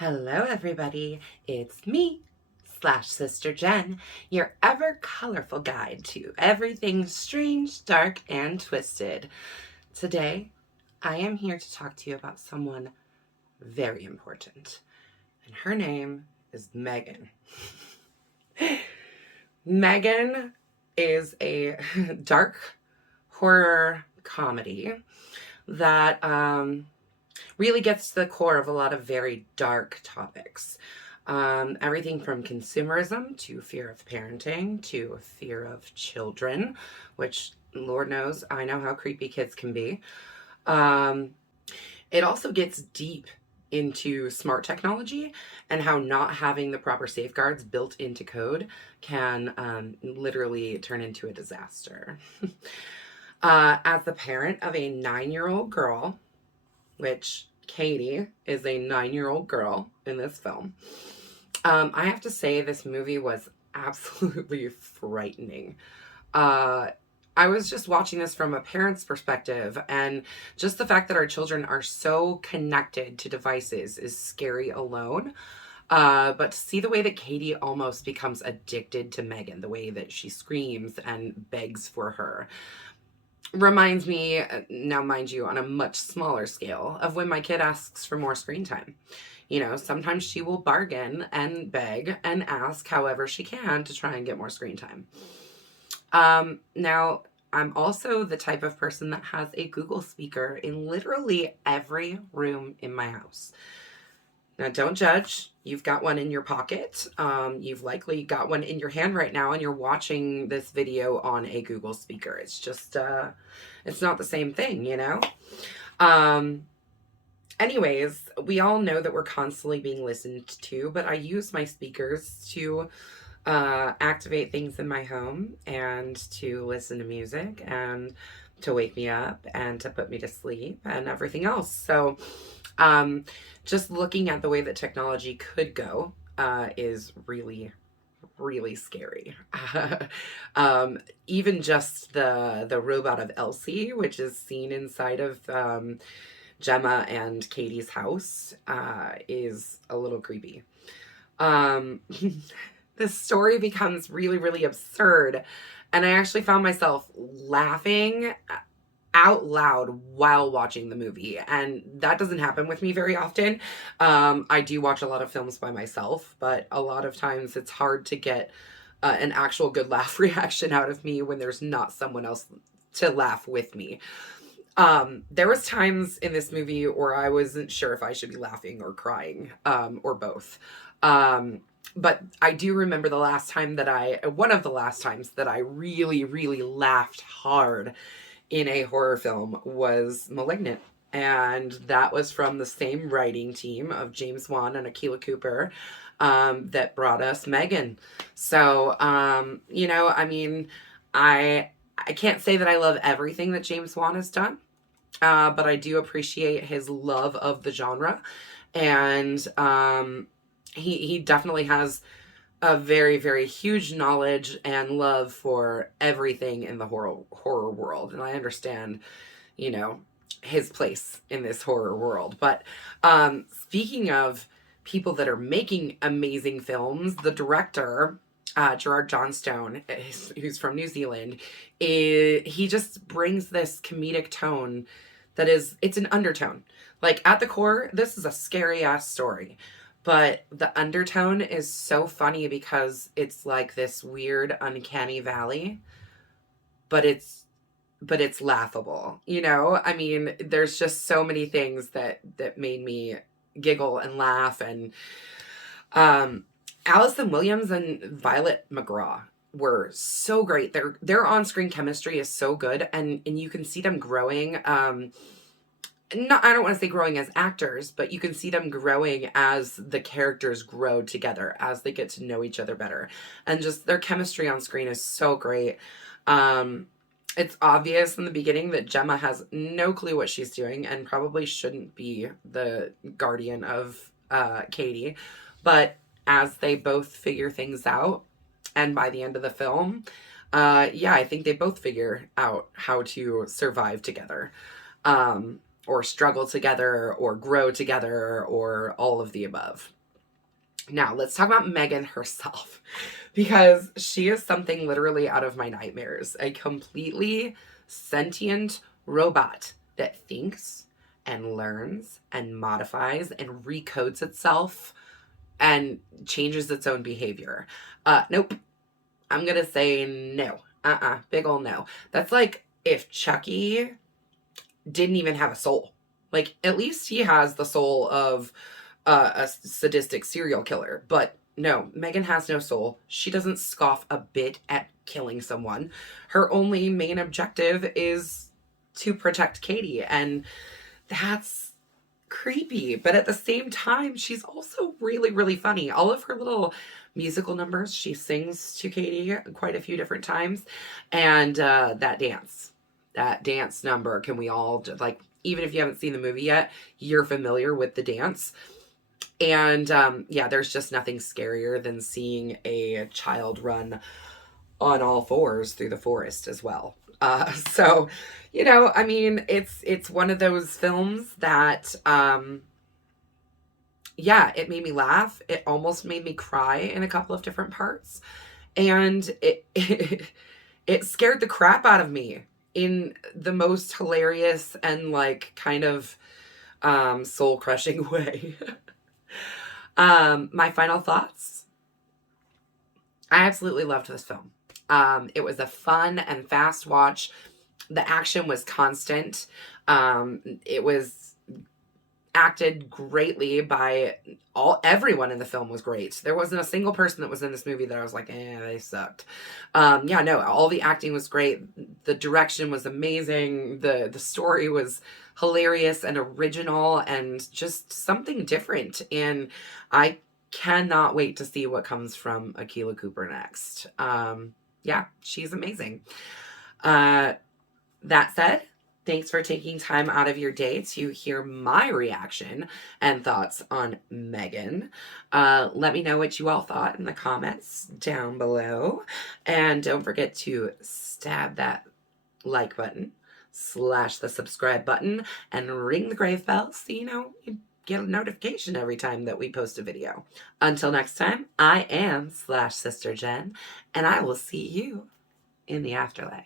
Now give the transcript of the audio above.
Hello, everybody. It's me, slash Sister Jen, your ever colorful guide to everything strange, dark, and twisted. Today, I am here to talk to you about someone very important, and her name is M3GAN. M3GAN is a dark horror comedy that really gets to the core of a lot of very dark topics. Everything from consumerism to fear of parenting to fear of children, which Lord knows I know how creepy kids can be. Um, it also gets deep into smart technology and how not having the proper safeguards built into code can literally turn into a disaster. As the parent of a 9-year-old girl, which Katie is a 9-year-old girl in this film. I have to say this movie was absolutely frightening. I was just watching this from a parent's perspective, and just the fact that our children are so connected to devices is scary alone. But to see the way that Katie almost becomes addicted to M3GAN, the way that she screams and begs for her, reminds me, now mind you, on a much smaller scale, of when my kid asks for more screen time. You know, sometimes she will bargain and beg and ask however she can to try and get more screen time. Now, I'm also the type of person that has a Google speaker in literally every room in my house. Now, don't judge. You've got one in your pocket. You've likely got one in your hand right now, and you're watching this video on a Google speaker. It's just, it's not the same thing, you know? Anyways, we all know that we're constantly being listened to, but I use my speakers to activate things in my home and to listen to music and to wake me up and to put me to sleep and everything else. So, just looking at the way that technology could go is really, really scary. Even just the robot of Elsie, which is seen inside of Gemma and Katie's house, is a little creepy. The story becomes really, really absurd, and I actually found myself laughing out loud while watching the movie, and that doesn't happen with me very often. I do watch a lot of films by myself, but a lot of times it's hard to get an actual good laugh reaction out of me when there's not someone else to laugh with me. There was times in this movie where I wasn't sure if I should be laughing or crying, or both. But I do remember one of the last times that I really, really laughed hard in a horror film was *Malignant*. And that was from the same writing team of James Wan and Akilah Cooper, that brought us M3GAN. So, you know, I mean, I can't say that I love everything that James Wan has done, but I do appreciate his love of the genre. And he definitely has a very, very huge knowledge and love for everything in the horror world. And I understand, you know, his place in this horror world. But speaking of people that are making amazing films, the director, Gerard Johnstone, who's from New Zealand, he just brings this comedic tone it's an undertone. Like, at the core, this is a scary ass story. But the undertone is so funny because it's like this weird uncanny valley, but it's laughable. You know? I mean, there's just so many things that made me giggle and laugh. And Allison Williams and Violet McGraw were so great. Their on-screen chemistry is so good, and you can see them growing. I don't want to say growing as actors, but you can see them growing as the characters grow together, as they get to know each other better. And just their chemistry on screen is so great. It's obvious in the beginning that Gemma has no clue what she's doing and probably shouldn't be the guardian of Katie. But as they both figure things out, and by the end of the film, yeah, I think they both figure out how to survive together. or struggle together or grow together or all of the above. Now, let's talk about M3GAN herself, because she is something literally out of my nightmares. A completely sentient robot that thinks and learns and modifies and recodes itself and changes its own behavior. Nope. I'm going to say no. Big ol' no. That's like if Chucky didn't even have a soul. Like, at least he has the soul of a sadistic serial killer. But no, M3GAN has no soul. She doesn't scoff a bit at killing someone. Her only main objective is to protect Katie. And that's creepy. But at the same time, she's also really, really funny. All of her little musical numbers, she sings to Katie quite a few different times. And that dance number, can we all, like, even if you haven't seen the movie yet, you're familiar with the dance. And yeah, there's just nothing scarier than seeing a child run on all fours through the forest as well. So, you know, I mean, it's one of those films that, yeah, it made me laugh. It almost made me cry in a couple of different parts, and it scared the crap out of me in the most hilarious and like kind of soul crushing way. My final thoughts. I absolutely loved this film. It was a fun and fast watch. The action was constant. It was acted greatly by everyone in the film was great. There wasn't a single person that was in this movie that I was like, they sucked. Yeah, no, all the acting was great. The direction was amazing. The story was hilarious and original and just something different. And I cannot wait to see what comes from Akilah Cooper next. Yeah, she's amazing. That said, thanks for taking time out of your day to hear my reaction and thoughts on M3GAN. Let me know what you all thought in the comments down below. And don't forget to stab that like button, slash the subscribe button, and ring the grave bell so you get a notification every time that we post a video. Until next time, I am /Sister Jen, and I will see you in the afterlife.